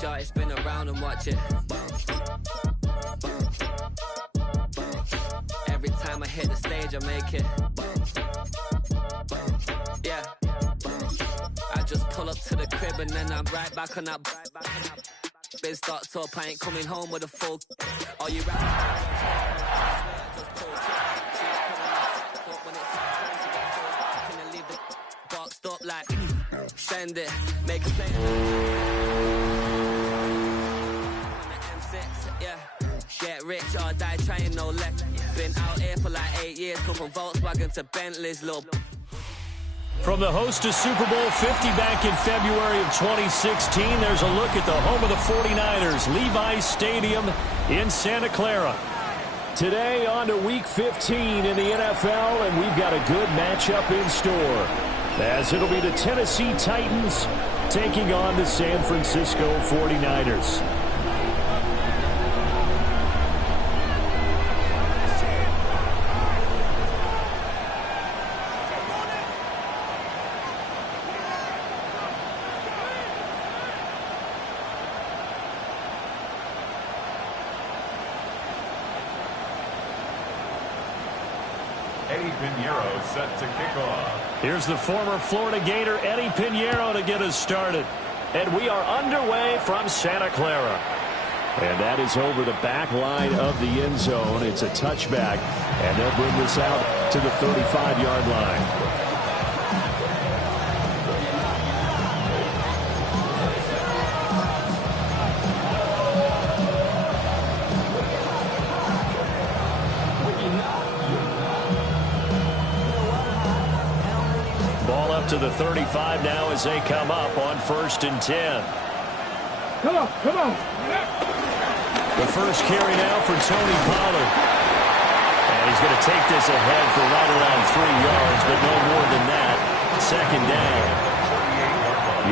shot, spin around and watch it. Every time I hit the stage, I make it. Yeah. I just pull up to the crib and then I'm right back on that. Biz starts up, I ain't coming home with a full. All you boxed up like send it, make a play. M6, yeah. Get rich or die trying, no left. Been out here for like 8 years, come from Volkswagen to Bentley's, love. From the host to Super Bowl 50 back in February of 2016, there's a look at the home of the 49ers, Levi's Stadium in Santa Clara. Today on to Week 15 in the NFL, and we've got a good matchup in store, as it'll be the Tennessee Titans taking on the San Francisco 49ers. Eddie Piñeiro set to kick off. Here's the former Florida Gator, Eddie Piñeiro, to get us started. And we are underway from Santa Clara. And that is over the back line of the end zone. It's a touchback, and they'll bring this out to the 35-yard line. To the 35 now as they come up on 1st and 10. Come on. The first carry now for Tony Pollard. And he's going to take this ahead for right around 3 yards, but no more than that. 2nd down.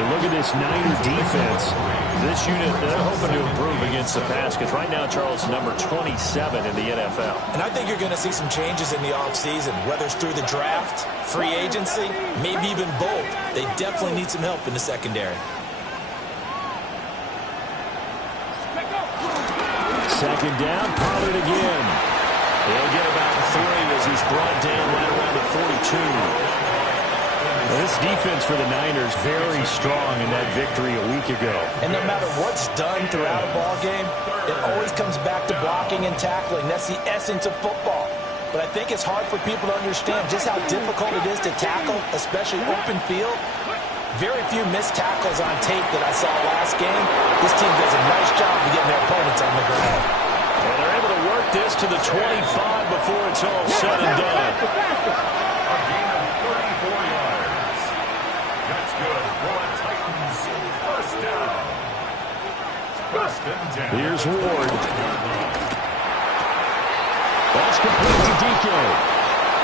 You look at this Niner defense. This unit, they're hoping to improve against the pass, because right now, Charles, number 27 in the NFL. And I think you're going to see some changes in the offseason, whether it's through the draft, free agency, maybe even both. They definitely need some help in the secondary. 2nd down, Pollard again. He'll get about 3 as he's brought down right around the 42. This defense for the Niners very strong in that victory a week ago. And no matter what's done throughout a ball game, it always comes back to blocking and tackling. That's the essence of football. But I think it's hard for people to understand just how difficult it is to tackle, especially open field. Very few missed tackles on tape that I saw last game. This team does a nice job of getting their opponents on the ground. And they're able to work this to the 25 before it's all said and done. A gain of 34 yards. That's good for the Titans. 1st down. 1st and 10. Here's Ward. That's complete to DK.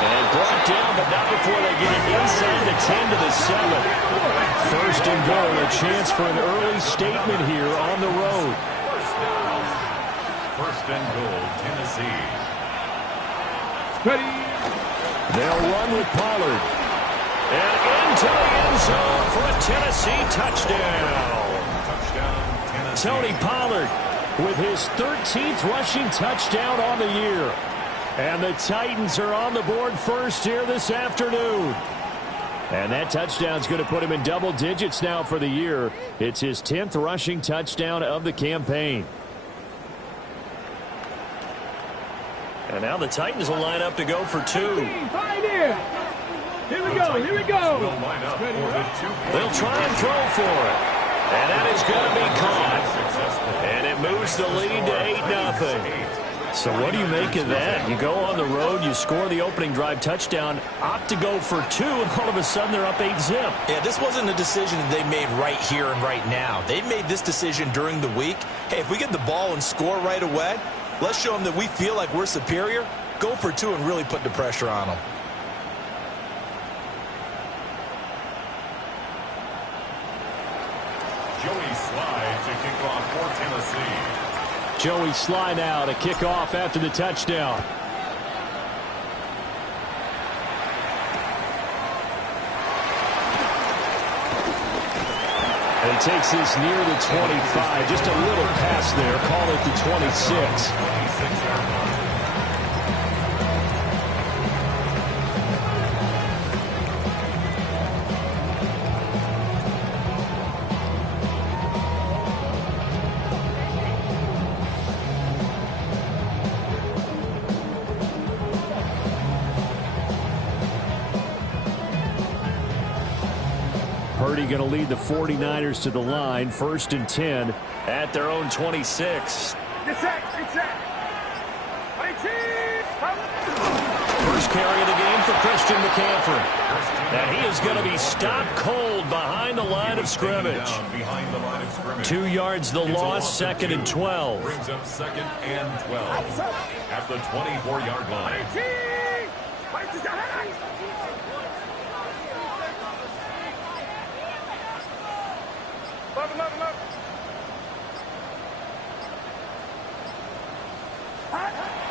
And brought down, but not before they get it inside the 10 to the 7. 1st and goal, a chance for an early statement here on the road. 1st down. 1st and goal, Tennessee. Ready. They'll run with Pollard. And into the end zone for a Tennessee touchdown. Touchdown, Tennessee. Tony Pollard with his 13th rushing touchdown on the year. And the Titans are on the board first here this afternoon. And that touchdown's going to put him in double digits now for the year. It's his 10th rushing touchdown of the campaign. And now the Titans will line up to go for 2. Here we go. Will line up for the 2. They'll try and throw for it. And that is going to be caught. And it moves the lead to 8-0. So what do you make of that? You go on the road, you score the opening drive touchdown, opt to go for 2, and all of a sudden they're up 8-0. Yeah, this wasn't a decision that they made right here and right now. They made this decision during the week. Hey, if we get the ball and score right away, let's show them that we feel like we're superior. Go for 2 and really put the pressure on them. Joey Slye to kick off for Tennessee. Joey Slye now to kick off after the touchdown. They takes this near the 25. Just a little pass there. Call it the 26. Purdy going to lead the 49ers to the line. 1st and 10 at their own 26. First carry of the game for Christian McCaffrey. And he is going to be stopped cold behind the line of scrimmage. 2 yards the loss, 2nd and 12. Brings up 2nd and 12 at the 24-yard line.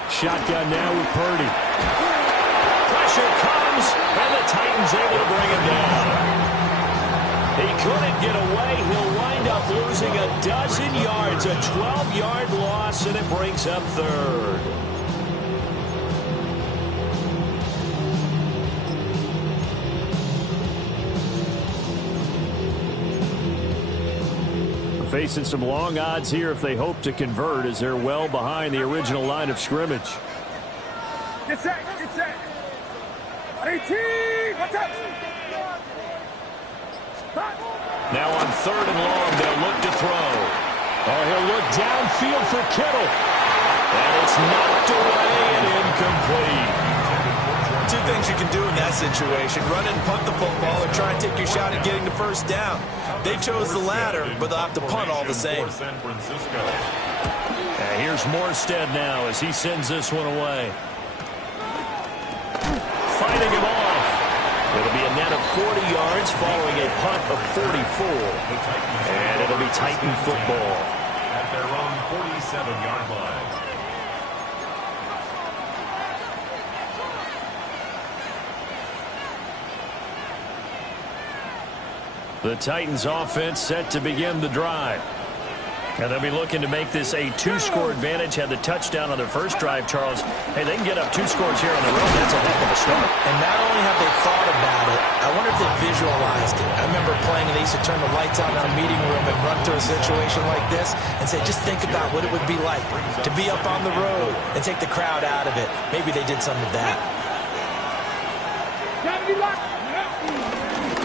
Shotgun now with Purdy. Pressure comes, and the Titans able to bring him down. He couldn't get away. He'll wind up losing a dozen yards, a 12-yard loss, and it brings up 3rd. Facing some long odds here if they hope to convert, as they're well behind the original line of scrimmage. Get set, get set. 18, what's up? Now on 3rd and long, they'll look to throw. Oh, he'll look downfield for Kittle. And it's knocked away and incomplete. 2 things you can do in that situation: run and punt the football, or try and take your shot at getting the first down. They chose the latter, but they'll have to punt all the same. And here's Morstead now as he sends this one away. Fighting him off. It'll be a net of 40 yards following a punt of 44. And it'll be Titan football. At their own 47-yard line. The Titans offense set to begin the drive. And they'll be looking to make this a 2-score advantage. Had the touchdown on their first drive, Charles. Hey, they can get up 2 scores here on the road. That's a heck of a start. And not only have they thought about it, I wonder if they visualized it. I remember playing, and they used to turn the lights on in our meeting room and run through a situation like this and say, just think about what it would be like to be up on the road and take the crowd out of it. Maybe they did some of that.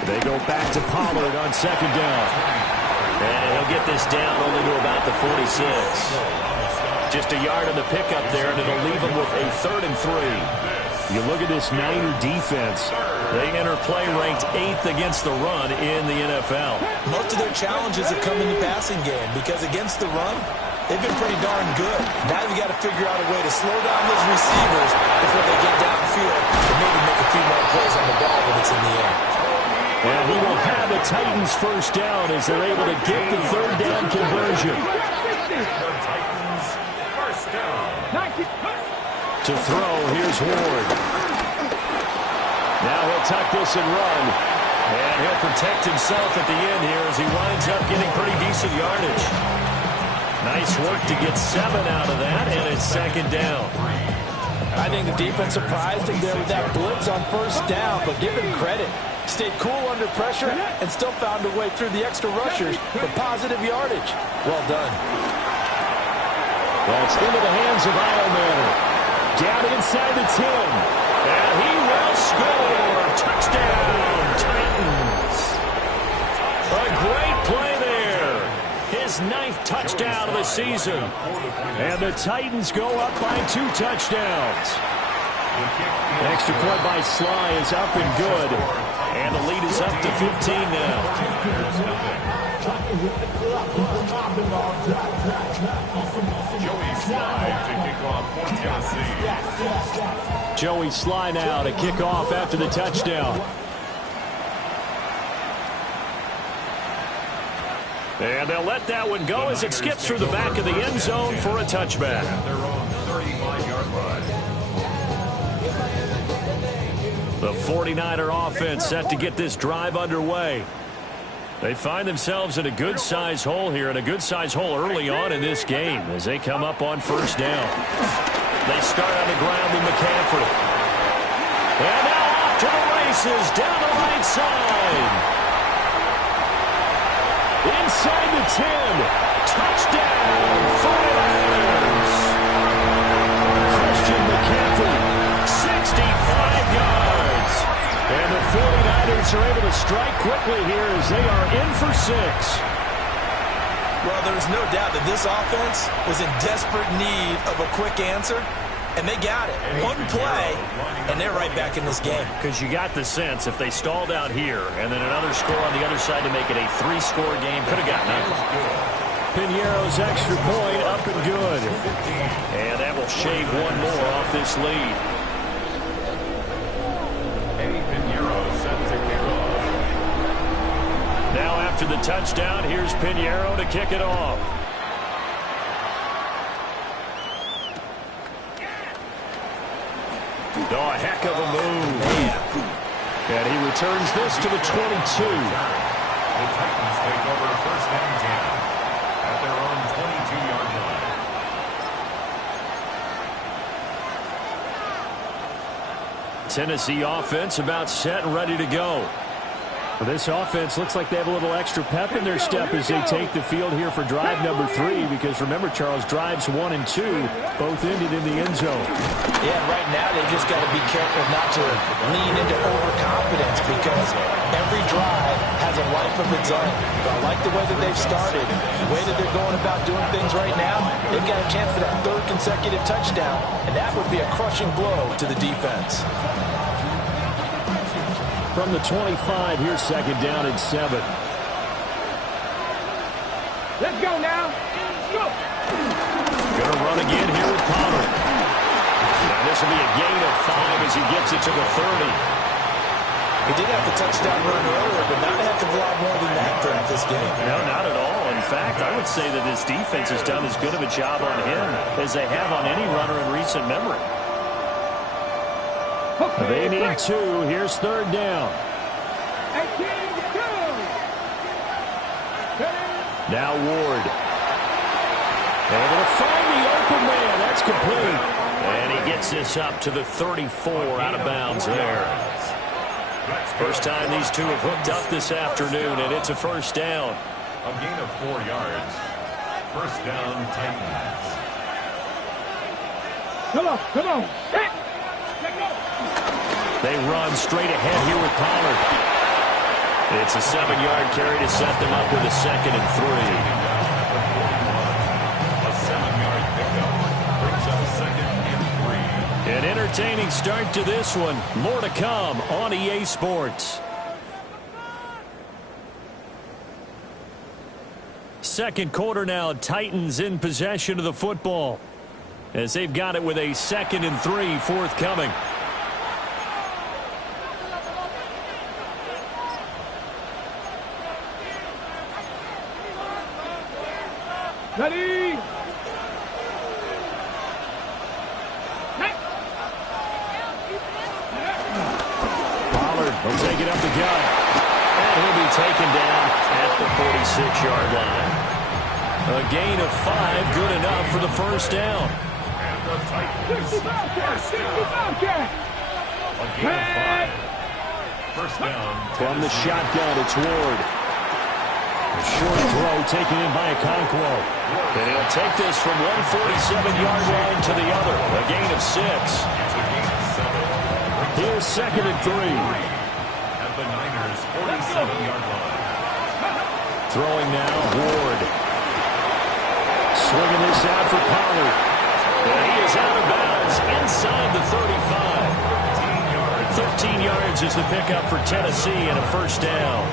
They go back to Pollard on 2nd down. And he'll get this down only to about the 46. Just a yard on the pickup there, and it'll leave him with a 3rd and 3. You look at this Niner defense. They enter play ranked 8th against the run in the NFL. Most of their challenges have come in the passing game because against the run, they've been pretty darn good. Now they've got to figure out a way to slow down those receivers before they get downfield and maybe make a few more plays on the ball when it's in the air. And he will have the Titans first down as they're able to get the 3rd down conversion. The Titans first down. To throw, here's Ward. Now he'll tuck this and run. And he'll protect himself at the end here as he winds up getting pretty decent yardage. Nice work to get 7 out of that, and it's 2nd down. I think the defense surprised him there with that blitz on 1st down, but give him credit. Stayed cool under pressure and still found a way through the extra rushers for positive yardage. Well done. That's into the hands of Eilmanor. Down inside the 10. And he will score. Touchdown, Titans. A great play there. His 9th touchdown of the season. And the Titans go up by 2 touchdowns. An extra point by Sly is up and good. And the lead is up to 15 now. Joey Sly to kick off for Tennessee. Joey Sly now to kick off after the touchdown. And they'll let that one go as it skips through the back of the end zone for a touchback. At their own 35-yard line. The 49er offense set to get this drive underway. They find themselves in a good-sized hole here, and a good-sized hole early on in this game as they come up on first down. They start on the ground with McCaffrey. And now off to the races down the right side. Inside the 10. Touchdown, 49ers. Christian McCaffrey, 65 yards. And the 49ers are able to strike quickly here as they are in for 6. Well, there's no doubt that this offense was in desperate need of a quick answer, and they got it. One play, and they're right back in this game. Because you got the sense if they stalled out here and then another score on the other side to make it a 3-score game, could have gotten it. Piñeiro's extra point up and good. And that will shave one more off this lead. Eddie Piñeiro set to kick off. Now after the touchdown, here's Piñeiro to kick it off. Oh, a heck of a move. And he returns this to the 22. The Titans take over first and 10 at their own 22-yard line. Tennessee offense about set and ready to go. Well, this offense looks like they have a little extra pep in their step as they take the field here for drive number 3, because remember, Charles, drives 1 and 2 both ended in the end zone. Yeah, right now they just got to be careful not to lean into overconfidence, because every drive has a life of its own. But I like the way that they've started, the way that they're going about doing things right now. They've got a chance for that 3rd consecutive touchdown, and that would be a crushing blow to the defense. From the 25, here's second down and 7. Let's go now. Let's go. Going to run again here with Pollard. Now this will be a gain of 5 as he gets it to the 30. He did have the touchdown run earlier, but not a heck of a lot more than that throughout this game. No, not at all. In fact, I would say that this defense has done as good of a job on him as they have on any runner in recent memory. They need 2. Here's third down. Now Ward. Able to find the open man. That's complete. And he gets this up to the 34 out of bounds there. First time these two have hooked up this afternoon, and it's a first down. A gain of 4 yards. First down, Titans. Come on, come on. They run straight ahead here with Pollard. It's a 7-yard carry to set them up with a 2nd and 3. A 7-yard pickup brings up 2nd and 3. An entertaining start to this one. More to come on EA Sports. Second quarter now. Titans in possession of the football as they've got it with a 2nd and 3 forthcoming. Ready. Pollard will take it up the gut. And he'll be taken down at the 46-yard line. A gain of 5, good enough for the first down. And the Titans. A gain of 5. First down. From the shotgun, it's Ward. A short throw taken in by Okonkwo. And he'll take this from one 47-yard line to the other. A gain of 6. It's a gain of 7. Here's 2nd and 3. At the Niners' 47-yard line. Throwing now, Ward. Swinging this out for Pollard. And he is out of bounds inside the 35. 13 yards is the pickup for Tennessee and a first down.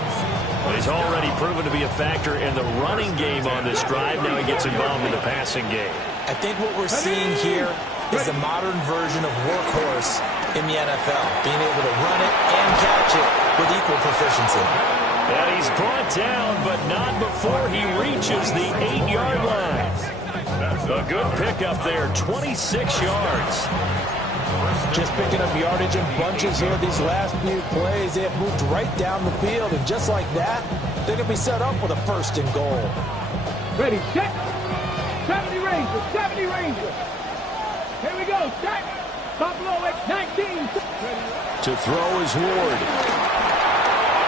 Well, he's already proven to be a factor in the running game on this drive. Now he gets involved in the passing game. I think what we're seeing here is the modern version of workhorse in the NFL, being able to run it and catch it with equal proficiency. And he's brought down, but not before he reaches the 8-yard line. A good pickup there, 26 yards. Just picking up yardage in bunches here these last few plays. They have moved right down the field, and just like that, they're going to be set up with a 1st and goal. Ready, set. 70 Rangers, 70 Rangers. Here we go, set. Buffalo at 19. To throw is Ward.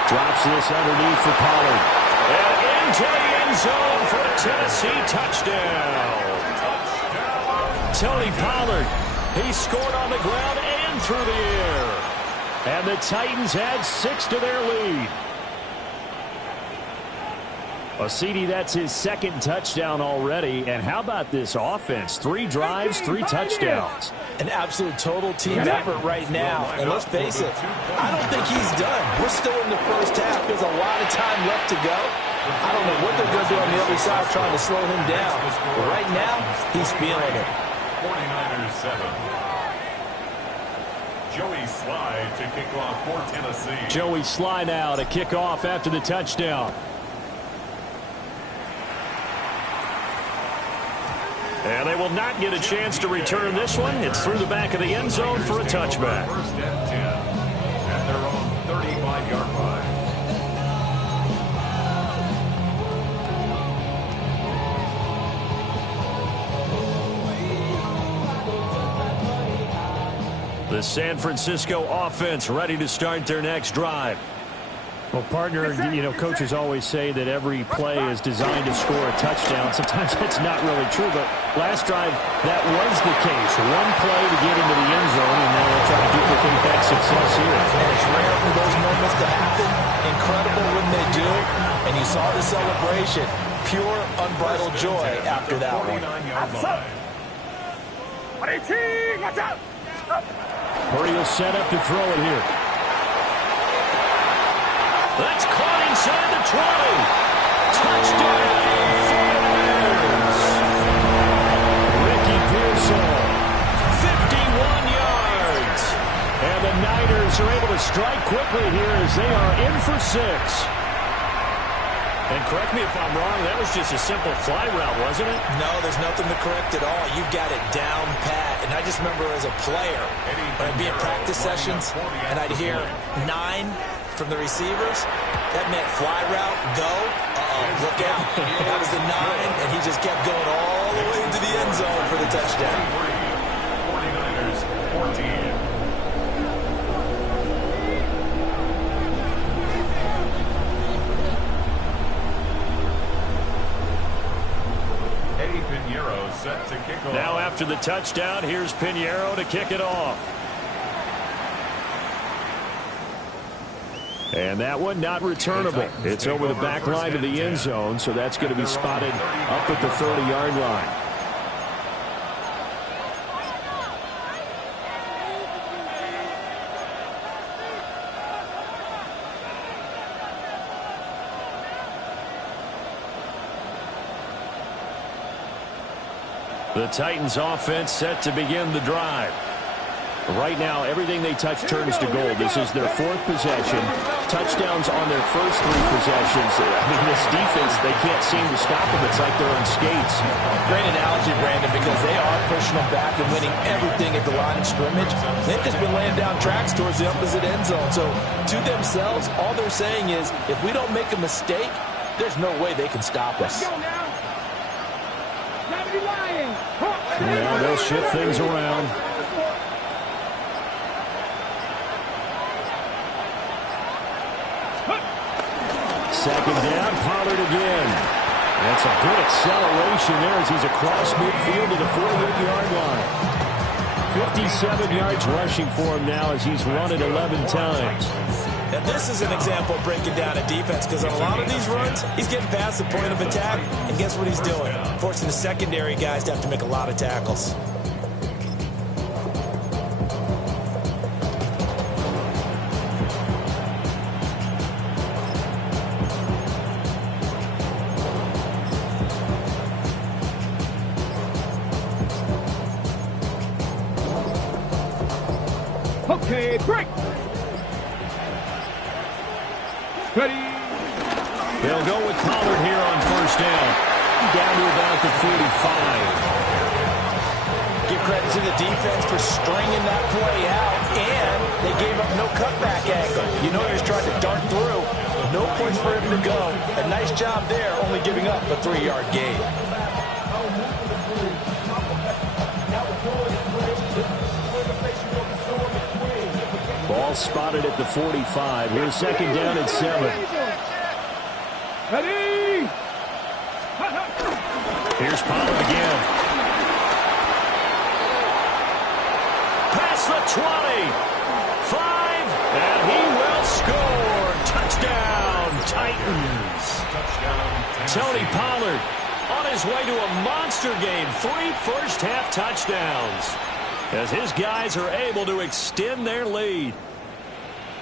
Drops this underneath for Pollard. And into the end zone for a Tennessee touchdown. Tony Pollard. He scored on the ground and through the air. And the Titans add 6 to their lead. Osidi, that's his 2nd touchdown already. And how about this offense? 3 drives, 3 touchdowns. An absolute total team effort right now. And let's face it, I don't think he's done. We're still in the first half. There's a lot of time left to go. I don't know what they're going to do on the other side trying to slow him down. But right now, he's feeling it. 49ers 7. Joey Slye to kick off for Tennessee. Joey Slye now to kick off after the touchdown. And they will not get a chance to return this one. It's through the back of the end zone for a touchback. 1st and 10 at their own 35-yard line. The San Francisco offense ready to start their next drive. Well, partner, you know, coaches always say that every play is designed to score a touchdown. Sometimes that's not really true, but last drive, that was the case. One play to get into the end zone, and now they'll try to duplicate that success here. And it's rare for those moments to happen. Incredible when they do. And you saw the celebration. Pure, unbridled joy after that one. 49-yard line. Watch out. Purdy will set up to throw it here. That's caught inside the 20. Touchdown, 49ers. Ricky Pearsall, 51 yards. And the Niners are able to strike quickly here as they are in for 6. And correct me if I'm wrong, that was just a simple fly route, wasn't it? No, there's nothing to correct at all. You've got it down pat. And I just remember as a player, when I'd be in practice sessions, and I'd hear 9 from the receivers, that meant fly route, go, look out. That was the 9, and he just kept going all the way into the end zone for the touchdown. 49ers 14. Eddie Pinheiro set to kick off. Now after the touchdown, here's Pinheiro to kick it off. And that one not returnable. It's over the back line of the end zone, so that's going to be spotted up at the 30-yard line. The Titans offense set to begin the drive. Right now, everything they touch turns to gold. This is their 4th possession. Touchdowns on their first 3 possessions. I mean, this defense, they can't seem to stop them. It's like they're on skates. Great analogy, Brandon, because they are pushing them back and winning everything at the line of scrimmage. They've just been laying down tracks towards the opposite end zone. So, to themselves, all they're saying is, if we don't make a mistake, there's no way they can stop us. Now they'll shift things around. Second down, Pollard again. That's a good acceleration there as he's across midfield to the 48-yard line. 57 yards rushing for him now as he's run it 11 times. Now this is an example of breaking down a defense, because on a lot of these runs, he's getting past the point of attack, and guess what he's doing? Forcing the secondary guys to have to make a lot of tackles. Okay, break. Ready. They'll go with Pollard here on first down. Down to about the 45. Give credit to the defense for stringing that play out, and they gave up no cutback angle. You know, he was trying to dart through. No place for him to go. A nice job there, only giving up a 3-yard gain. Ball spotted at the 45. Here's second down at 7. Ready? Here's Pollard again. Past the 20. 5. And he will score. Touchdown, Titans. Tony Pollard on his way to a monster game. 3 first-half touchdowns as his guys are able to extend their lead.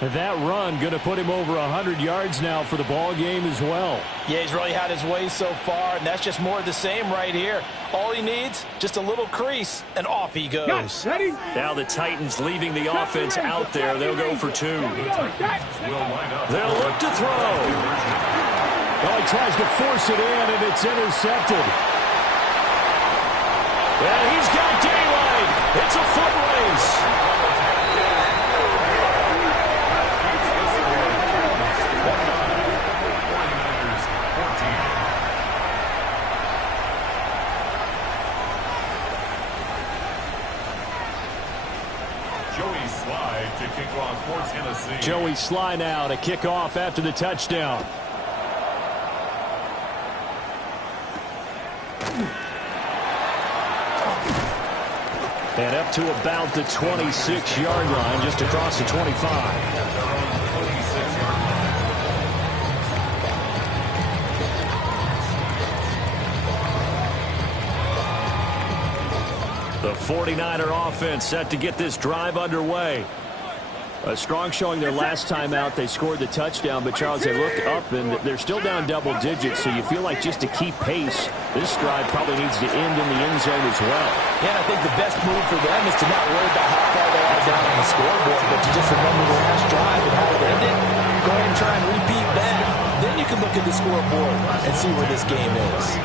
That run going to put him over 100 yards now for the ball game as well. Yeah, he's really had his way so far, and that's just more of the same right here. All he needs, just a little crease, and off he goes. Ready? Now the Titans leaving the offense out there. They'll go for 2. They'll look to throw. Well, he tries to force it in, and it's intercepted. And he's got daylight. It's a foot race. Joey Sly now to kick off after the touchdown. And up to about the 26-yard line, just across the 25. The 49er offense set to get this drive underway. A strong showing their last time out. They scored the touchdown, but Charles, they look up and they're still down double digits, so you feel like just to keep pace, this drive probably needs to end in the end zone as well. Yeah, I think the best move for them is to not worry about how far they are down on the scoreboard, but to just remember the last drive and how it ended. Go ahead and try and repeat that. Then you can look at the scoreboard and see where this game is.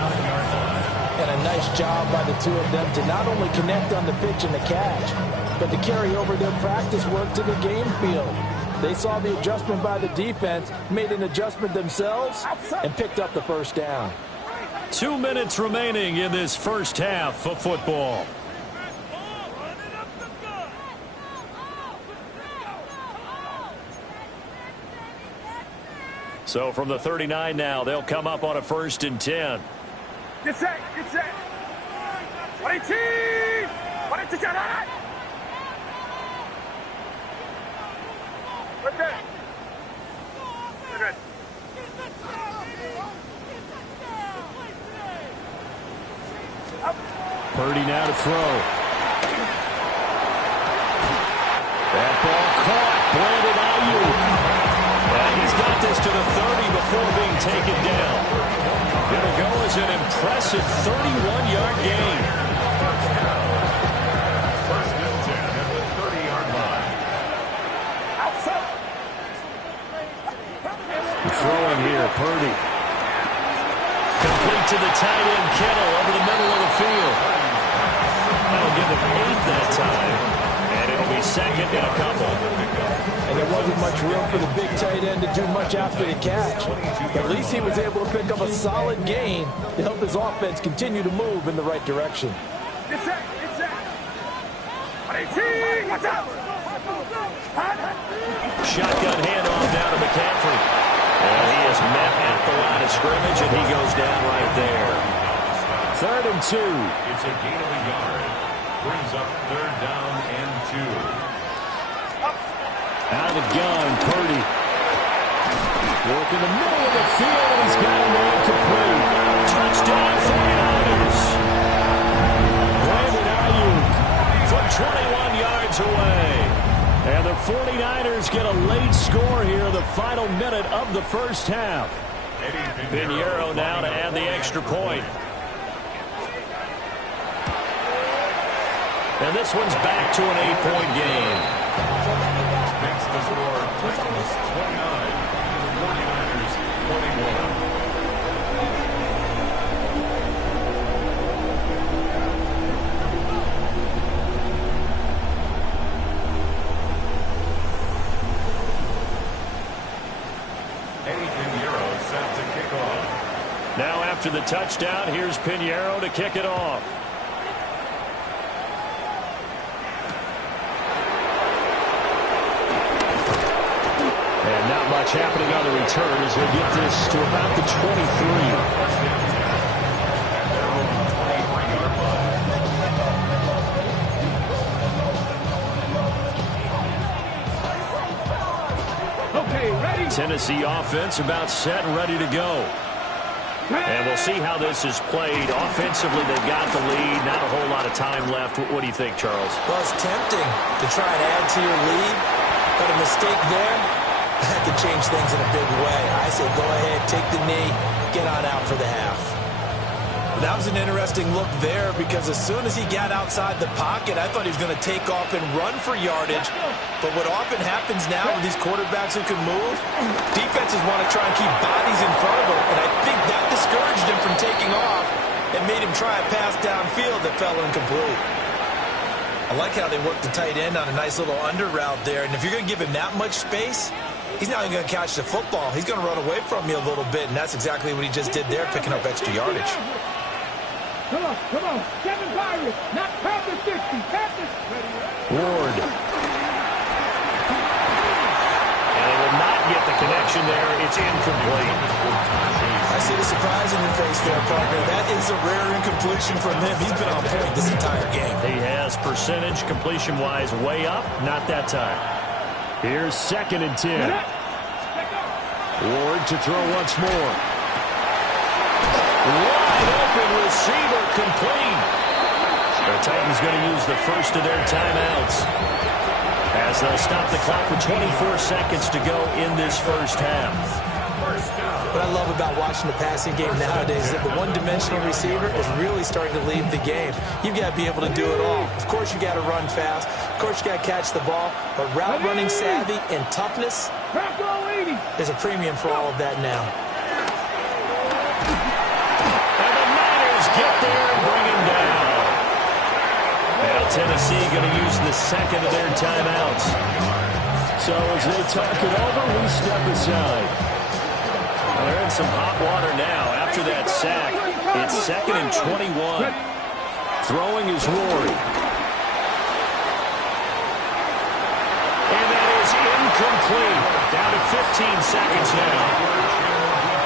And a nice job by the two of them to not only connect on the pitch and the catch, but to carry over their practice work to the game field. They saw the adjustment by the defense, made an adjustment themselves, and picked up the first down. 2 minutes remaining in this first half of football. So from the 39 now, they'll come up on a 1st and 10. Get set, get set. 118! 118! Right there. Right. Purdy now to throw. That ball caught. Brandon Ayuk. And he's got this to the 30 before being taken down. It'll go as an impressive 31-yard gain. First and 10 at the 30-yard line. Throwing here, Purdy. Complete to the tight end, Kittle, over the middle of the field. That'll give him 8 that time. And it'll be second and a couple. And there wasn't much room for the big tight end to do much after the catch. At least he was able to pick up a solid gain to help his offense continue to move in the right direction. Get set, get set. 118! Watch out! Shotgun handoff down to McCaffrey. And he is met at the line of scrimmage, and he goes down right there. 3rd and 2. It's a gain of a yard. Brings up 3rd down and 2. Out of the gun, Purdy. Work in the middle of the field, and he's got him incomplete. Touchdown, 49ers. Brandon Ayuk from 21 yards away. And the 49ers get a late score here in the final minute of the first half. Pinheiro now to add the extra point. And this one's back to an 8-point game. Makes the score Titans 29, 49ers 21. after the touchdown. Here's Pinheiro to kick it off. And not much happening on the return as we get this to about the 23. Tennessee offense about set and ready to go. And we'll see how this is played. Offensively, they've got the lead. Not a whole lot of time left. What do you think, Charles? Well, it's tempting to try and add to your lead, but a mistake there, that could change things in a big way. I say go ahead, take the knee, get on out for the half. That was an interesting look there because as soon as he got outside the pocket, I thought he was going to take off and run for yardage. But what often happens now with these quarterbacks who can move, defenses want to try and keep bodies in front of them. And I think that discouraged him from taking off and made him try a pass downfield that fell incomplete. I like how they worked the tight end on a nice little under route there. And if you're going to give him that much space, he's not even going to catch the football. He's going to run away from you a little bit, and that's exactly what he just did there, picking up extra yardage. Come on. 7 Pirates, not Panther 60. Panthers. Ward. And they will not get the connection there. It's incomplete. I see the surprise in your face there, partner. That is a rare incompletion from him. He's been on point this entire game. He has percentage completion-wise way up. Not that time. Here's 2nd and 10. Ward to throw once more. Wide open receiver complete. The Titans going to use the first of their timeouts as they'll stop the clock with 24 seconds to go in this first half. What I love about watching the passing game nowadays is that the one-dimensional receiver is really starting to leave the game. You've got to be able to do it all. Of course, you got to run fast. Of course, you got to catch the ball. But route running savvy and toughness, there's a premium for all of that now. Get there and bring him down. Now Tennessee going to use the second of their timeouts. So as they talk it over, we step aside. They're in some hot water now after that sack. It's 2nd and 21. Throwing is Rory. And that is incomplete. Down to 15 seconds now.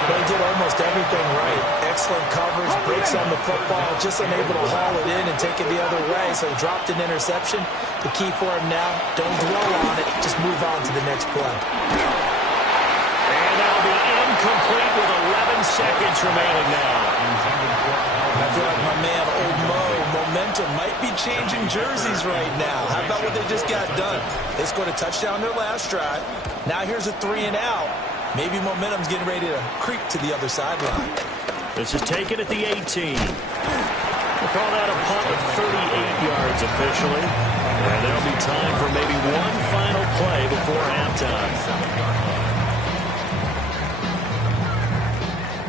They did almost everything right. Excellent coverage, breaks on the football, just unable to haul it in and take it the other way. So he dropped an interception. The key for him now, don't dwell on it. Just move on to the next play. And that'll be incomplete with 11 seconds remaining now. I feel like my man, Old Mo, momentum might be changing jerseys right now. How about what they just got done? They scored a touchdown their last drive. Now here's a 3 and out. Maybe momentum's getting ready to creep to the other sideline. This is taken at the 18. We'll call that a punt of 38 yards officially. And there'll be time for maybe one final play before halftime.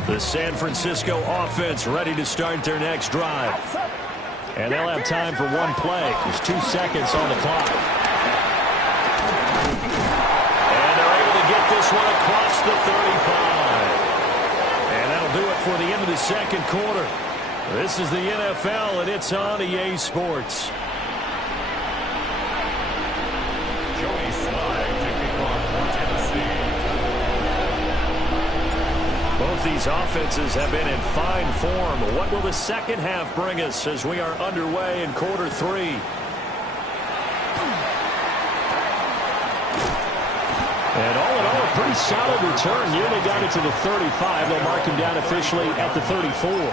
The San Francisco offense ready to start their next drive. And they'll have time for one play. There's 2 seconds on the clock. This one across the 35. And that'll do it for the end of the second quarter. This is the NFL, and it's on EA Sports. Joey Slye taking off for Tennessee. Both these offenses have been in fine form. What will the second half bring us as we are underway in quarter 3? And all in all, a pretty solid return. Nearly got it to the 35. They'll mark him down officially at the 34.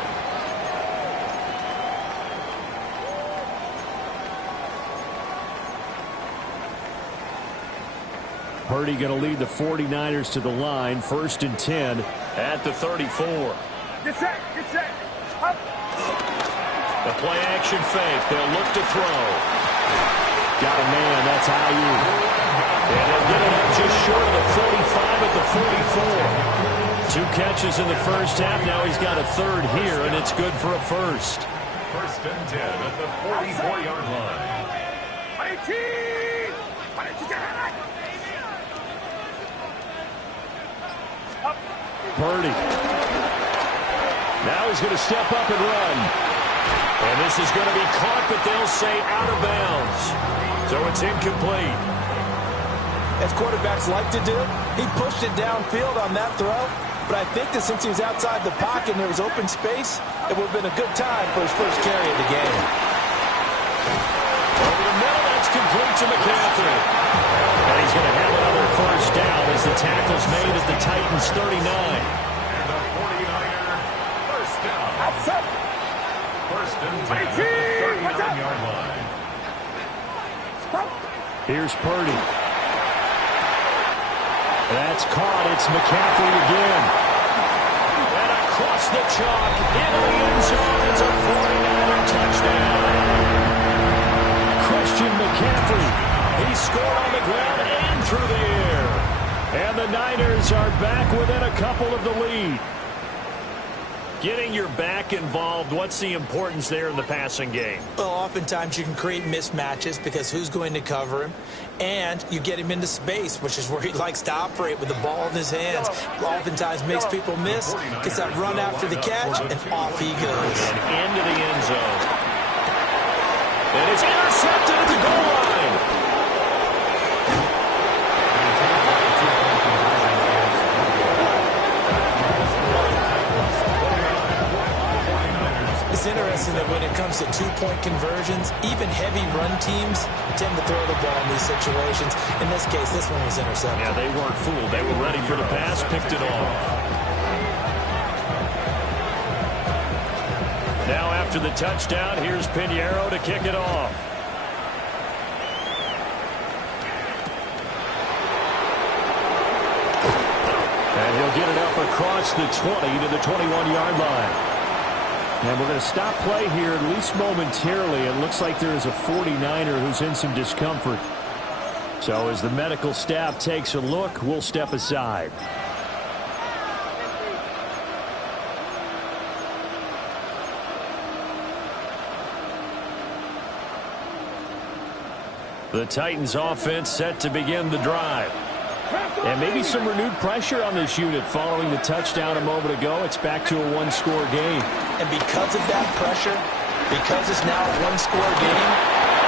Purdy going to lead the 49ers to the line. 1st and 10 at the 34. Get set. Up. The play action fake. They'll look to throw. Got a man. That's Ayuk. And they'll get it up just short of the 45 at the 44. 2 catches in the first half. Now he's got a 3rd here, and it's good for a first. 1st and 10 at the 44-yard line. Purdy. Now Now he's going to step up and run. And this is going to be caught, but they'll say out of bounds. So it's incomplete. As quarterbacks like to do, he pushed it downfield on that throw. But I think that since he was outside the pocket and there was open space, it would have been a good time for his first carry of the game. Over the middle, that's complete to McCaffrey. And he's going to have another first down as the tackle's made at the Titans' 39. And the 49er first down. First and 10 at the 39-yard line. Here's Purdy. That's caught. It's McCaffrey again. And across the chalk into the end zone. It's a 49er touchdown. Christian McCaffrey. He scored on the ground and through the air. And the Niners are back within a couple of the lead. Getting your back involved, what's the importance there in the passing game? Well, oftentimes you can create mismatches because who's going to cover him? And you get him into space, which is where he likes to operate with the ball in his hands. Oftentimes makes people miss, gets that run after the catch, and off he goes. And into the end zone. And it's intercepted at the goal line. It's interesting that when it comes to two-point conversions, even heavy run teams tend to throw the ball in these situations. In this case, this one was intercepted. Yeah, they weren't fooled. They were ready for the pass, picked it off. Now after the touchdown, here's Pinheiro to kick it off. And he'll get it up across the 20 to the 21-yard line. And we're going to stop play here, at least momentarily. It looks like there is a 49er who's in some discomfort. So as the medical staff takes a look, we'll step aside. The Titans offense set to begin the drive. And maybe some renewed pressure on this unit following the touchdown a moment ago. It's back to a one-score game. And because of that pressure, because it's now a one-score game,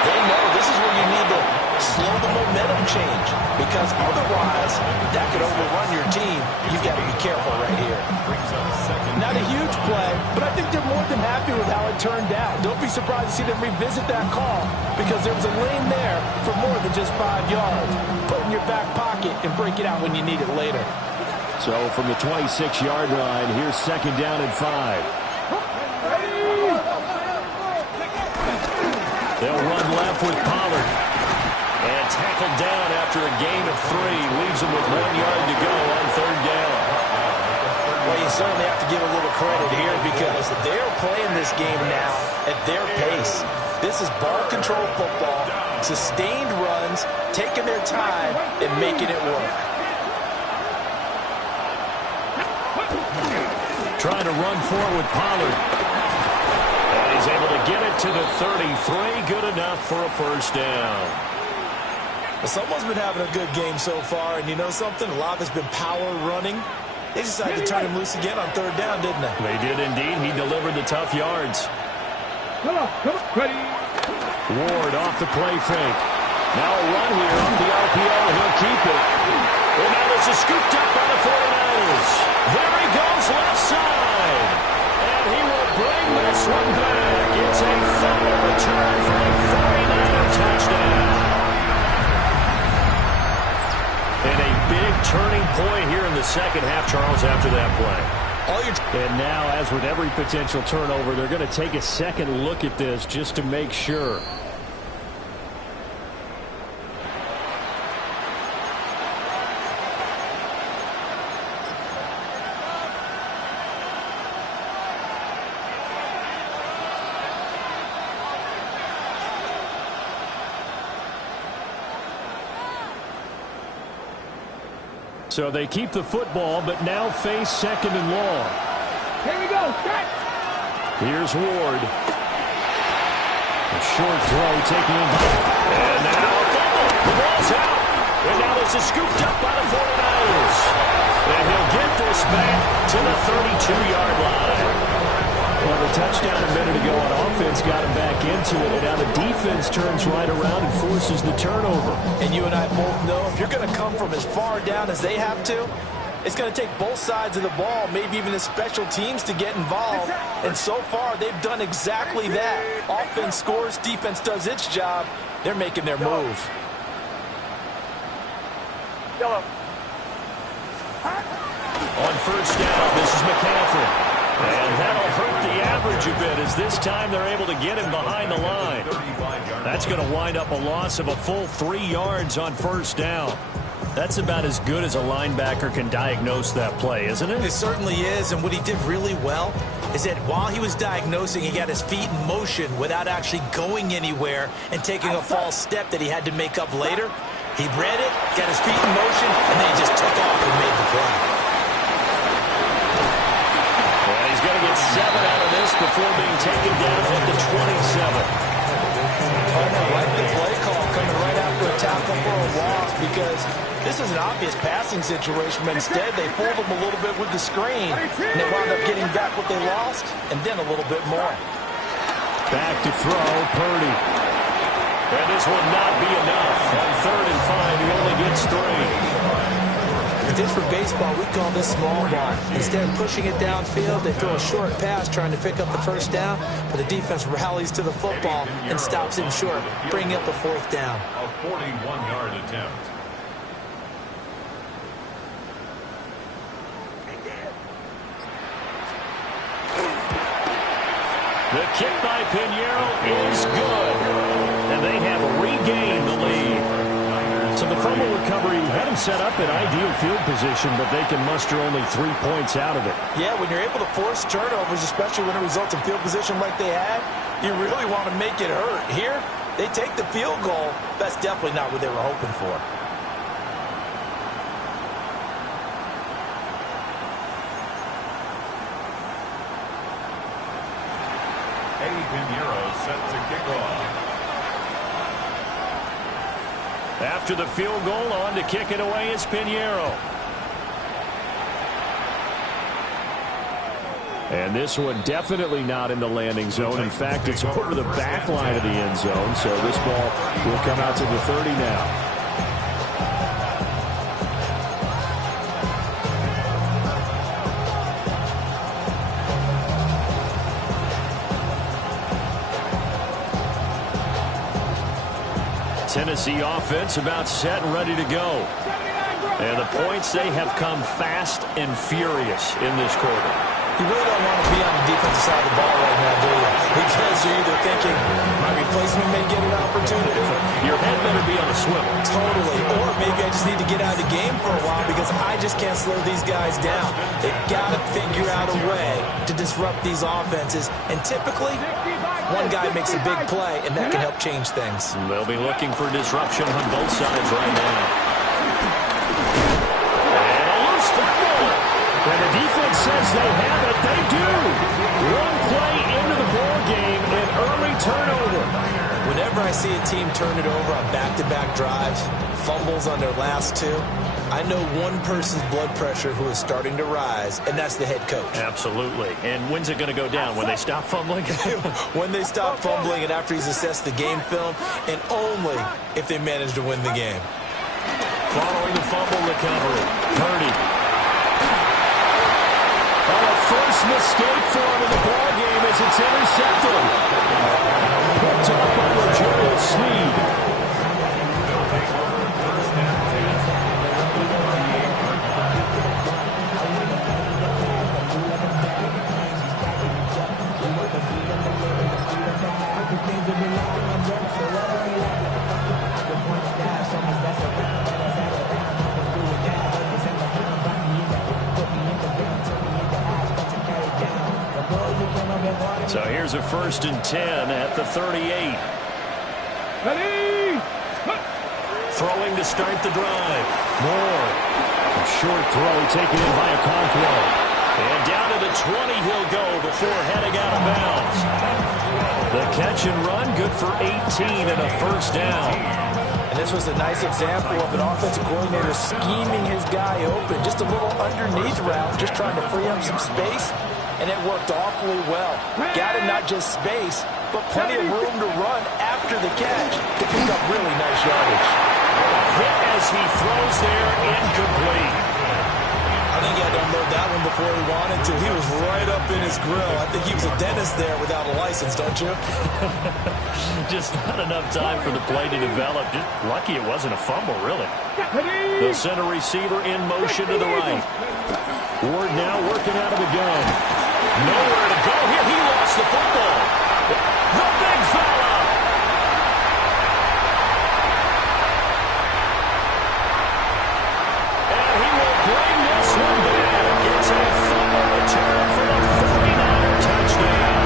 they know this is where you need to slow the momentum change. Because otherwise, that could overrun your team. You've got to be careful right here. Not a huge play, but I think they're more than happy with how it turned out. Don't be surprised to see them revisit that call because there was a lane there for more than just 5 yards. Put it in your back pocket and break it out when you need it later. So from the 26-yard line, here's second down and 5. They'll run left with Pollard. And tackled down after a gain of 3. Leaves him with 1 yard to go on third down. Well, you certainly have to give a little credit here because they're playing this game now at their pace. This is ball control football, sustained runs, taking their time and making it work. Trying to run forward with Pollard. And he's able to get it to the 33. Good enough for a first down. Well, someone's been having a good game so far, and you know something? A lot has been power running. They decided to turn him loose again on third down, didn't they? They did indeed. He delivered the tough yards. Come on, ready. Ward off the play fake. Now a run here off the RPO. He'll keep it. And now this is scooped up by the 49ers. There he goes left side. And he will bring this one back. It's a fumble return for a 49er touchdown. And a big turning point here in the second half, Charles, after that play. And now, as with every potential turnover, they're going to take a second look at this just to make sure. So they keep the football, but now face second and long. Here we go, set. Here's Ward. A short throw taking him back. And now the ball's out. And now this is scooped up by the 49ers. And he'll get this back to the 32-yard line. Well, the touchdown a minute ago on offense got him back into it, and now the defense turns right around and forces the turnover. And you and I both know if you're going to come from as far down as they have to, it's going to take both sides of the ball, maybe even the special teams, to get involved. And so far, they've done exactly that. Offense scores, defense does its job. They're making their move. On first down, this is McCaffrey. And that'll hurt the average a bit as this time they're able to get him behind the line. That's going to wind up a loss of a full 3 yards on first down. That's about as good as a linebacker can diagnose that play, isn't it? It certainly is, and what he did really well is that while he was diagnosing, he got his feet in motion without actually going anywhere and taking a false step that he had to make up later. He read it, got his feet in motion, and then he just took off and made the play. Well, he's going to get 7 out of this before being taken down at the 27. I like the play call coming right after a tackle for a loss, because this is an obvious passing situation, but instead they fooled him a little bit with the screen, and they wound up getting back what they lost, and then a little bit more. Back to throw, Purdy. And this will not be enough. On 3rd and 5, he only gets 3. If this were baseball, we'd call this small ball. Instead of pushing it downfield, they throw a short pass trying to pick up the first down, but the defense rallies to the football and stops him short, bringing up the 4th down. A 41-yard attempt. The kick by Pinheiro is good. And they have regained the lead. So the fumble recovery had them set up in ideal field position, but they can muster only 3 points out of it. Yeah, when you're able to force turnovers, especially when it results in field position like they had, you really want to make it hurt. Here, they take the field goal. That's definitely not what they were hoping for. Eddie Pinheiro set to kick off. After the field goal, on to kick it away is Pinheiro. And this one definitely not in the landing zone. In fact, it's over the back line of the end zone, so this ball will come out to the 30 now. Tennessee offense about set and ready to go. And the points, they have come fast and furious in this quarter. You really don't want to be on the defensive side of the ball right now, do you? Because you're either thinking, my replacement may get an opportunity. Your head better be on a swivel. Totally. Or maybe I just need to get out of the game for a while because I just can't slow these guys down. They've got to figure out a way to disrupt these offenses. And typically, one guy makes a big play, and that can help change things. They'll be looking for disruption on both sides right now. And a loose football. And the defense says they have it. They do. One play into the ball game, an early turnover. Whenever I see a team turn it over on back-to-back drives, fumbles on their last 2, I know one person's blood pressure who is starting to rise, and that's the head coach. Absolutely. And when's it going to go down? When they stop fumbling? When they stop fumbling and after he's assessed the game film, and only if they manage to win the game. Following the fumble recovery, Purdy. Oh, a first mistake for him in the ball game as it's intercepted. Picked up by Rogerio Sneed. So here's a 1st and 10 at the 38. Ready? Throwing to start the drive. Moore. A short throw taken in by Okonkwo. And down to the 20 he'll go before heading out of bounds. The catch and run, good for 18 and a 1st down. And this was a nice example of an offensive coordinator scheming his guy open. Just a little underneath route, just trying to free up some space. and it worked awfully well. Got him not just space, but plenty of room to run after the catch to pick up really nice yardage. Hit as he throws there, incomplete. I think he had to unload that one before he wanted to. He was right up in his grill. I think he was a dentist there without a license, don't you? Just not enough time for the play to develop. Just lucky it wasn't a fumble, really. The center receiver in motion to the right. Ward now working out of the gun. Nowhere to go here. He lost the football. The big fella. And he will bring this one back. It's a fumble return for the 49er touchdown.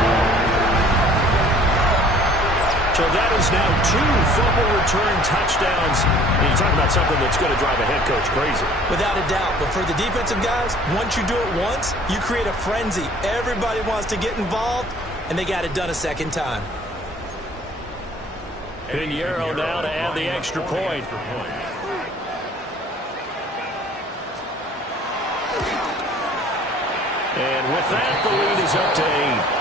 So that is now 2 fumble return touchdowns. And you talk about something that's going to drive a head coach crazy. Without a doubt. But for the defensive guys, once you do it once, you create a frenzy. Everybody wants to get involved, and they got it done a second time. Pinheiro now to add the extra point. And with that, the lead is up to 8.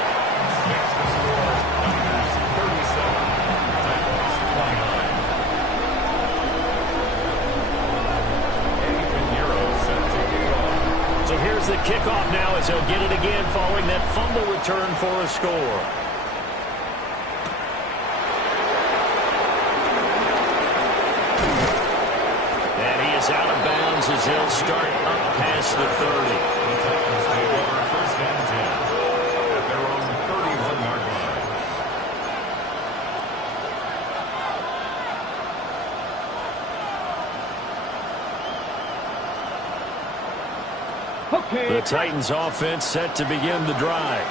So here's the kickoff now as he'll get it again following that fumble return for a score. And he is out of bounds as he'll start up past the 30. First and 10 at their own 31-yard line. The Titans offense set to begin the drive.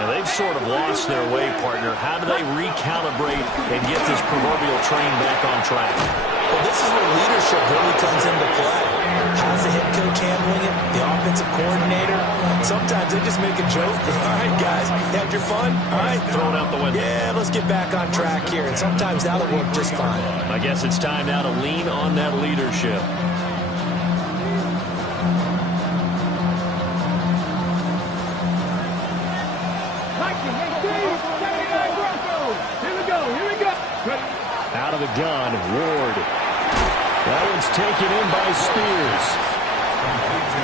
Now they've sort of lost their way, partner. How do they recalibrate and get this proverbial train back on track? Well, this is where leadership really comes into play. How's the head coach handling it? The offensive coordinator? Sometimes they just make a joke. All right, guys, had your fun? All right. Throw it out the window. Yeah, let's get back on track here. And sometimes that'll work just fine. I guess it's time now to lean on that leadership. Out of the gun, Ward. That one's taken in by Spears.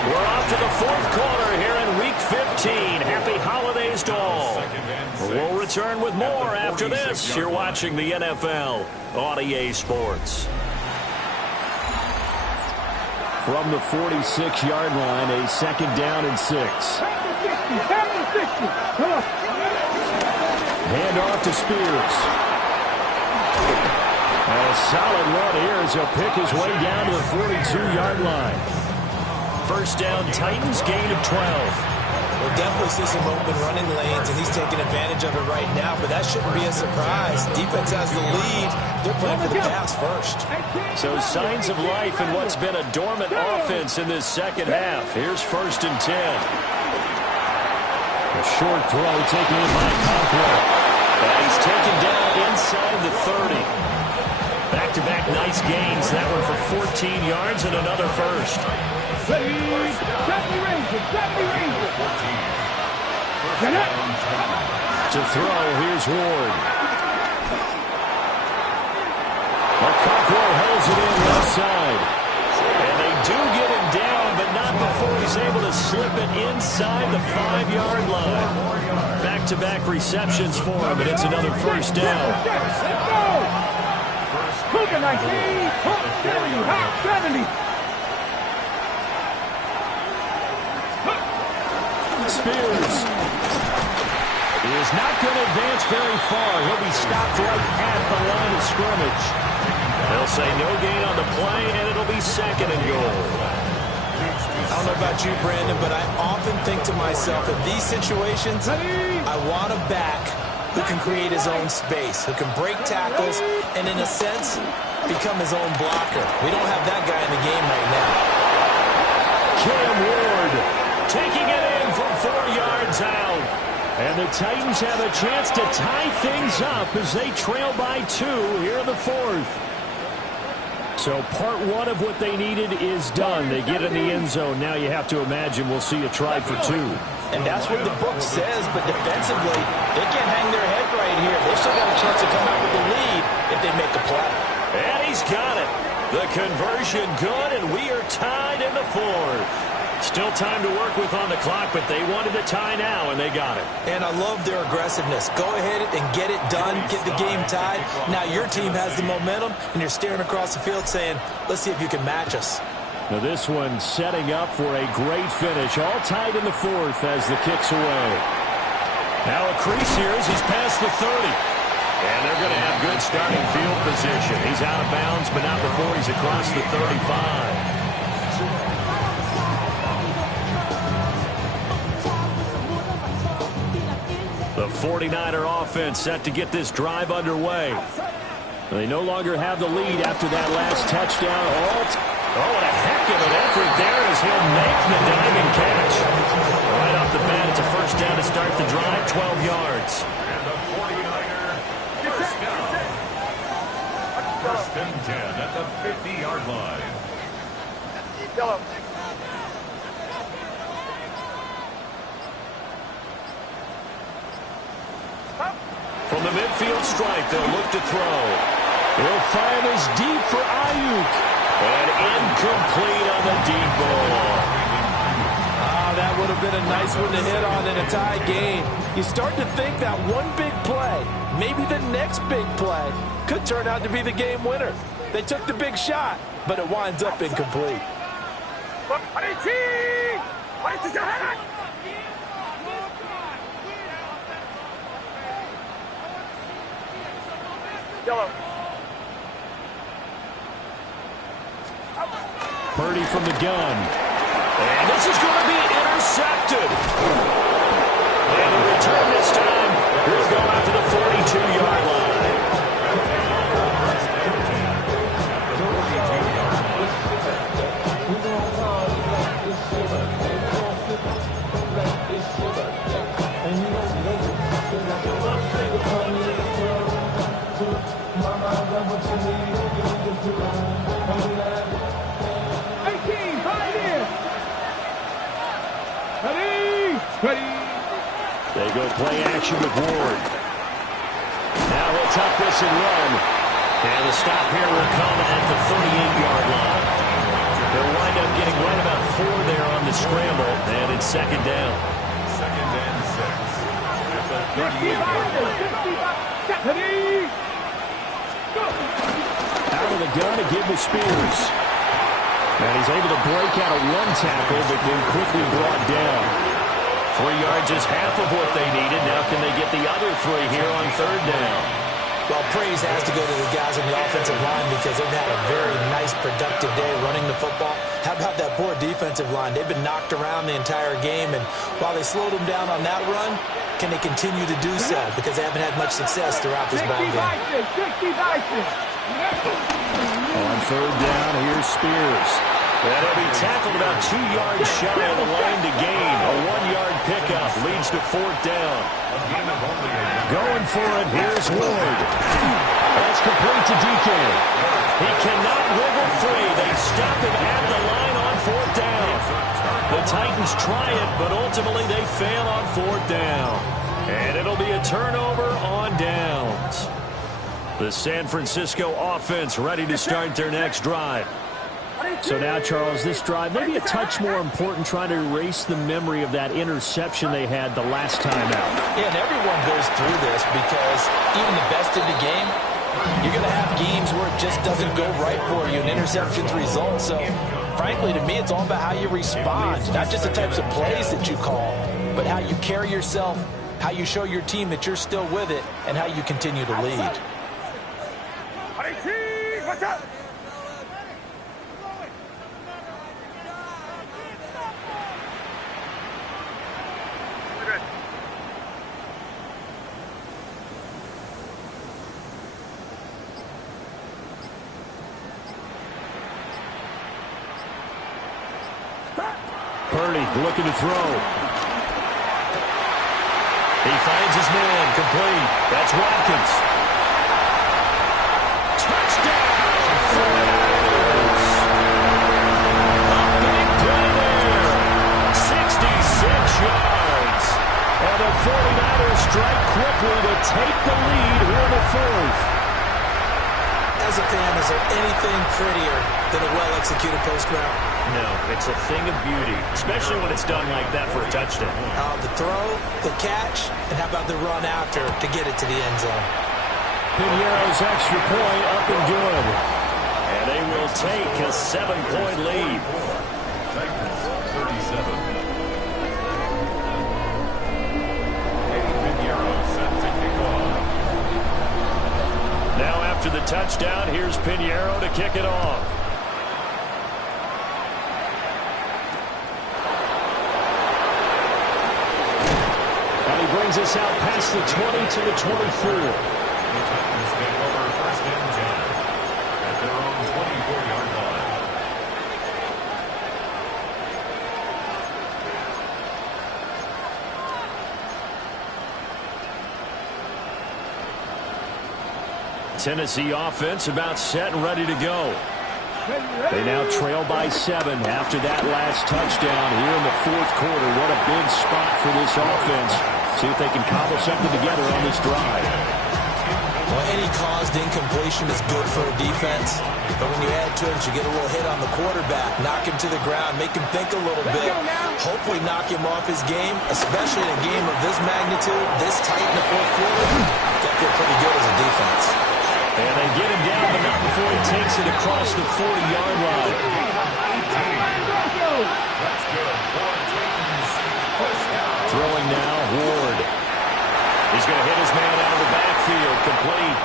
We're off to the 4th quarter here in Week 15. Happy holidays to all. We'll return with more after this. You're watching the NFL on EA Sports. From the 46-yard line, a 2nd down and 6. Hand off to Spears. A solid run here as he'll pick his way down to the 42-yard line. First down, Titans, gain of 12. We'll definitely see some open running lanes, and he's taking advantage of it right now, but that shouldn't be a surprise. Defense has the lead. They're playing for the pass first. So signs of life in what's been a dormant offense in this second half. Here's 1st and 10. A short throw taken in by Conklin. And he's taken down inside the 30. Back-to-back nice gains. That one for 14 yards and another first. 70 Rangers. To throw, here's Ward. Conklin holds it in left side. And they do get him down, but not before he's able to slip it inside the 5-yard line. Back-to-back receptions for him, and it's another first down. Look at 19, 70. Spears is not going to advance very far. He'll be stopped right at the line of scrimmage. They'll say no gain on the play, and it'll be 2nd and goal. I don't know about you, Brandon, but I often think to myself, in these situations, I want a back who can create his own space, who can break tackles, and in a sense, become his own blocker. We don't have that guy in the game right now. Cam Ward taking it in from 4 yards out. And the Titans have a chance to tie things up as they trail by 2 here in the 4th. So part 1 of what they needed is done. They get in the end zone. Now you have to imagine we'll see a try for 2. And that's what the book says, but defensively, they can't hang their head right here. They still got a chance to come out with the lead if they make a play. And he's got it. The conversion good, and we are tied in the fourth. Still time to work with on the clock, but they wanted the tie now, and they got it. And I love their aggressiveness. Go ahead and get it done, get the game tied. Now your team has the momentum, and you're staring across the field saying, let's see if you can match us. Now this one setting up for a great finish. All tied in the fourth as the kick's away. Now a crease here as he's past the 30. And they're going to have good starting field position. He's out of bounds, but not before he's across the 35. The 49er offense set to get this drive underway. They no longer have the lead after that last touchdown. Oh, what a heck of an effort there as he'll make the diving catch. Right off the bat, it's a first down to start the drive, 12 yards. And the 49er first down. First and 10 at the 50-yard line. Yellow. From the midfield stripe, they'll look to throw. He'll fire this deep for Ayuk. And incomplete on the deep ball. That would have been a nice one to hit on in a tie game. You start to think that one big play, maybe the next big play, could turn out to be the game winner. They took the big shot, but it winds up incomplete. Yellow. Purdy from the gun. And this is going to be intercepted. And in return this time, he'll go out to the 42-yard line. They go play action with Ward. Now he'll tuck this and run. And the stop here will come at the 38-yard line. They'll wind up getting right about 4 there on the scramble. And it's second down. Second and 6 at the 38-yard line. Out of the gun to give to Spears. And he's able to break out of one tackle, but then quickly brought down. 3 yards is half of what they needed. Now can they get the other 3 here on third down? Well, praise has to go to the guys on the offensive line because they've had a very nice, productive day running the football. How about that poor defensive line? They've been knocked around the entire game, and while they slowed them down on that run, can they continue to do so? Because they haven't had much success throughout this ball game. On third down, here's Spears. That'll be tackled about 2 yards shy of the line to gain. A 1-yard pickup leads to fourth down. Going for it, here's Ward. That's complete to DK. He cannot wiggle free. They stop him at the line on fourth down. The Titans try it, but ultimately they fail on fourth down. And it'll be a turnover on downs. The San Francisco offense ready to start their next drive. So now, Charles, this drive maybe a touch more important, trying to erase the memory of that interception they had the last time out. Yeah, and everyone goes through this because even the best in the game, you're going to have games where it just doesn't go right for you and interceptions result. So, frankly, to me, it's all about how you respond, not just the types of plays that you call, but how you carry yourself, how you show your team that you're still with it, and how you continue to lead. Watch out! Purdy looking to throw. He finds his man, complete. That's Watkins. Touchdown! A big play there. 66 yards. strike quickly to take the lead here in the fourth. As a fan, is there anything prettier than a well-executed post route? No, it's a thing of beauty, especially when it's done like that for a touchdown. The throw, the catch, and how about the run after to get it to the end zone? Piñeiro's extra point up and good. And they will take a 7-point lead. Titans 37. Eddie Piñeiro set to kick off. Now after the touchdown, here's Piñeiro to kick it off. And he brings us out past the 20 to the 24. The Titans take over first and 10 at their own 24-yard line. Tennessee offense about set and ready to go. They now trail by 7 after that last touchdown here in the fourth quarter. What a big spot for this offense. See if they can cobble something together on this drive. Well, any caused incompletion is good for a defense, but when you add to it, you get a little hit on the quarterback, knock him to the ground, make him think a little bit, hopefully knock him off his game, especially in a game of this magnitude, this tight in the fourth quarter. That feel pretty good as a defense. And they get him down, but not before he takes it across the 40-yard line. That's good. Titans first down. Throwing now, Ward. He's going to hit his man out of the backfield, complete.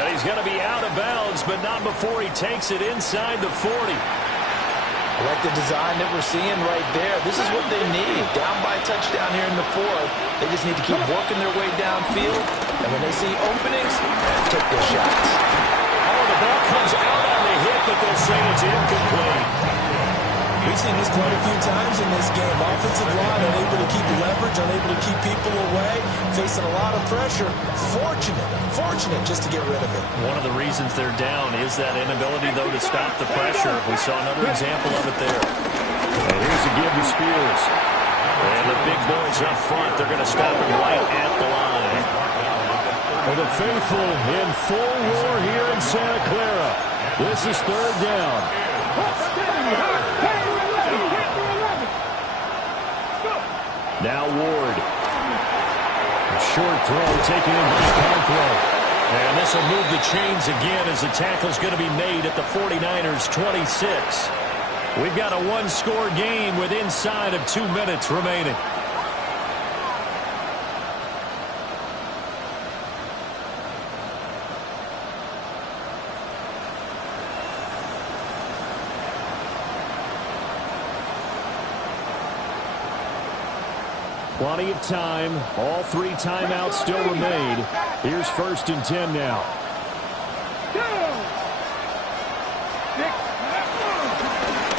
And he's going to be out of bounds, but not before he takes it inside the 40. I like the design that we're seeing right there. This is what they need. Down by a touchdown here in the fourth. They just need to keep working their way downfield. And when they see openings, take their shots. Oh, the ball comes out on the hit, but they'll say it's incomplete. We've seen this quite a few times in this game. Offensive line unable to keep leverage, unable to keep people away, facing a lot of pressure. Fortunate just to get rid of it. One of the reasons they're down is that inability, though, to stop the pressure. We saw another example of it there. And here's a give to Spears. And the big boys up front, they're going to stop him right at the line. For the faithful in full roar here in Santa Clara. This is third down. Now Ward. A short throw taken in by Conklin. And this will move the chains again as the tackle's going to be made at the 49ers 26. We've got a one-score game with inside of 2 minutes remaining. Plenty of time. All 3 timeouts still remain. Here's first and 10 now.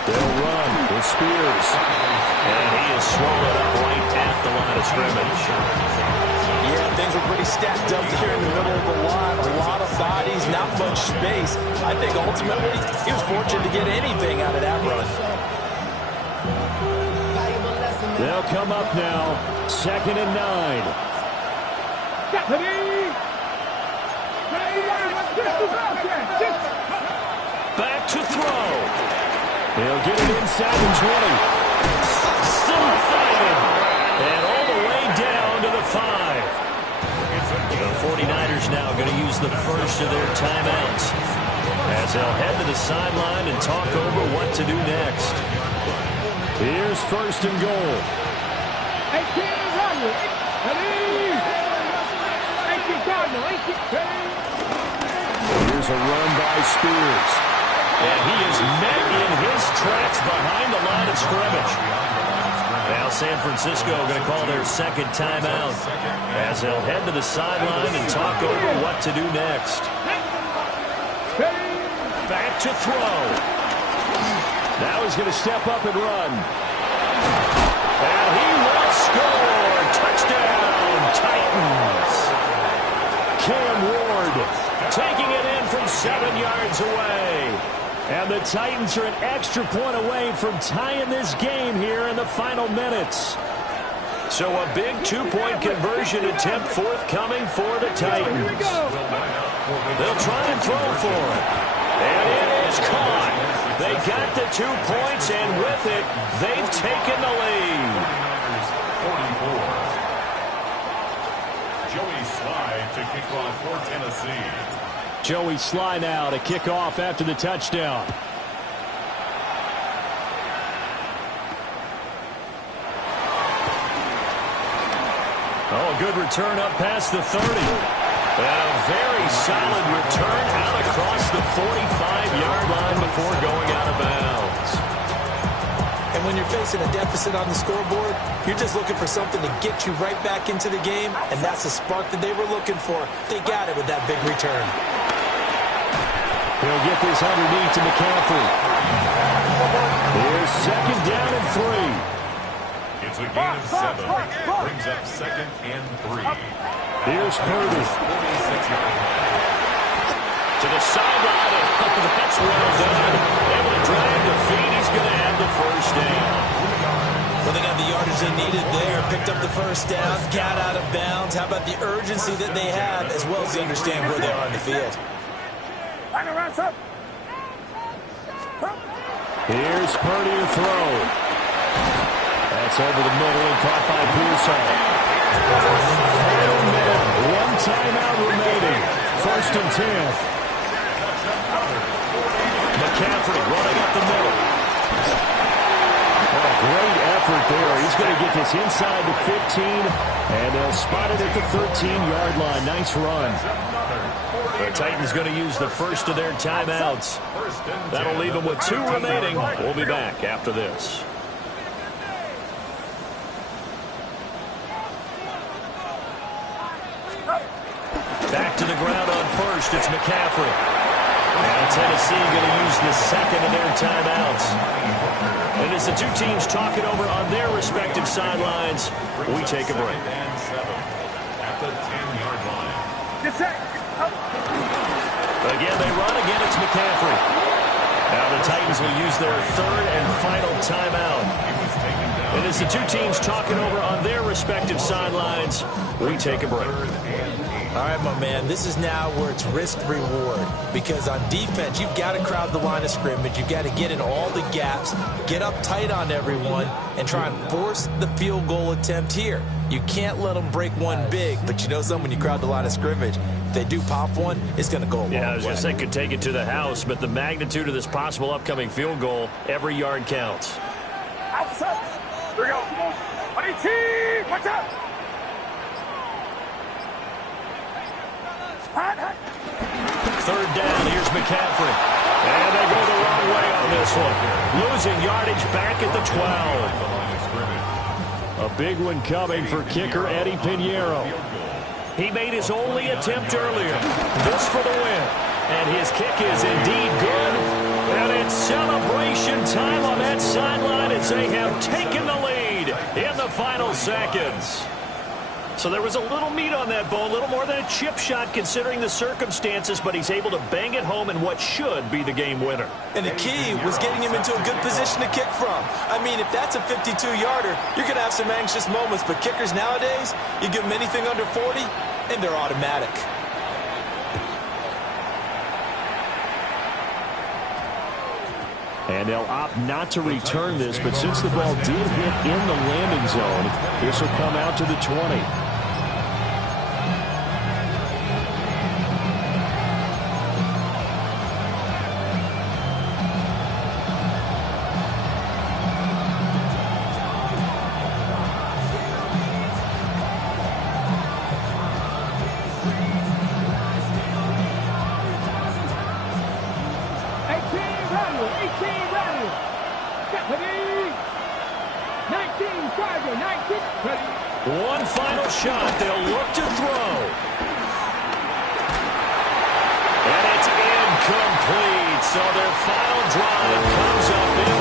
They'll run with Spears. And he is swallowed up right at the line of scrimmage. Yeah, things were pretty stacked up here in the middle of the line. A lot of bodies, not much space. I think ultimately he was fortunate to get anything out of that run. They'll come up now. 2nd and 9. Back to throw. He'll get it inside the 20. Still fighting. And all the way down to the 5. The 49ers now going to use the first of their timeouts as they'll head to the sideline and talk over what to do next. Here's first and goal. Here's a run by Spears. And he is met in his tracks behind the line of scrimmage. Now San Francisco going to call their second timeout as they'll head to the sideline and talk over what to do next. Back to throw. Now he's going to step up and run. And he will score. Touchdown, Titans. Cam Ward taking it in from 7 yards away. And the Titans are an extra point away from tying this game here in the final minutes. So a big two-point conversion attempt forthcoming for the Titans. They'll try and throw for it. And it is caught. They got the 2 points, and with it, they've taken the lead. 44. Joey Slye to kick off for Tennessee. Joey Slye now to kick off after the touchdown. Oh, a good return up past the 30. And a very solid return out across the 45-yard line before going out of bounds. And when you're facing a deficit on the scoreboard, you're just looking for something to get you right back into the game, and that's the spark that they were looking for. They got it with that big return. He'll get this underneath to McCaffrey. Here's second down and 3. It's a gain of 7. Brings up second and 3. Here's Purdy. 46-yard line. To the sideline. That's well done. Able to drag the feet. He's going to have the first down. Well, they got the yardage they needed there. Picked up the first down. Got out of bounds. How about the urgency that they have, as well as they understand where they are on the field. Here's Purdy to throw. That's over the middle and caught by Pearson. Final minute, 1 timeout remaining. First and 10. McCaffrey running up the middle. Oh, great effort there. He's going to get this inside the 15, and they'll spot it at the 13-yard line. Nice run. The Titans going to use the first of their timeouts. That'll leave them with 2 remaining. We'll be back after this. Back to the ground on first. It's McCaffrey. And Tennessee going to use the second of their timeouts. And as the two teams talk it over on their respective sidelines, we take a break. At the 10-yard line. Again, they run. Again, it's McCaffrey. Now the Titans will use their third and final timeout. And as the two teams talk it over on their respective sidelines, we take a break. All right, my man, this is now where it's risk-reward. Because on defense, you've got to crowd the line of scrimmage. You've got to get in all the gaps, get up tight on everyone, and try and force the field goal attempt here. You can't let them break one big, but you know something, when you crowd the line of scrimmage, if they do pop one, it's going to go a long way. Yeah, I was going to say could take it to the house, but the magnitude of this possible upcoming field goal, every yard counts. Outside. Here we go. Watch out. Third down, here's McCaffrey. And they go the wrong way on this one. Losing yardage back at the 12. A big one coming for kicker Eddie Pinheiro. He made his only attempt earlier. This for the win. And his kick is indeed good. And it's celebration time on that sideline as they have taken the lead in the final seconds. So there was a little meat on that bone, a little more than a chip shot considering the circumstances, but he's able to bang it home in what should be the game winner. And the key was getting him into a good position to kick from. I mean, if that's a 52-yarder, you're going to have some anxious moments, but kickers nowadays, you give them anything under 40, and they're automatic. And they'll opt not to return this, but since the ball did hit in the landing zone, this will come out to the 20. One final shot. They'll look to throw. And it's incomplete. So their final drive comes up